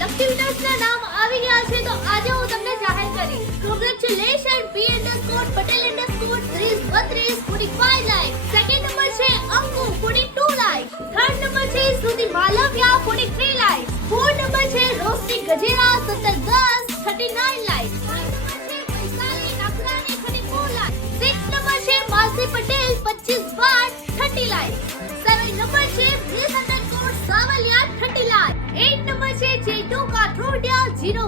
Lucky વિનર્સના નામ આવી ગયા છે તો આજે હું તમને જાહેર કરીશ. Congratulation P_Patel_Dries32 like. Second number છે અંકુ 42 લાઈક. થર્ડ નંબર છે શ્રુતિ માલવિયા 43 લાઈક. ફોર્થ નંબર છે રોશની ગજેરા 1710 39 લાઈક. સિક્સ નંબર છે માસી પટેલ 25 30 લાઈક. 7 નંબર છે બ્લિસ_સાવલિયા 30 લાઈક. 8 નંબર છે ચેતુ કાથોડિયા 0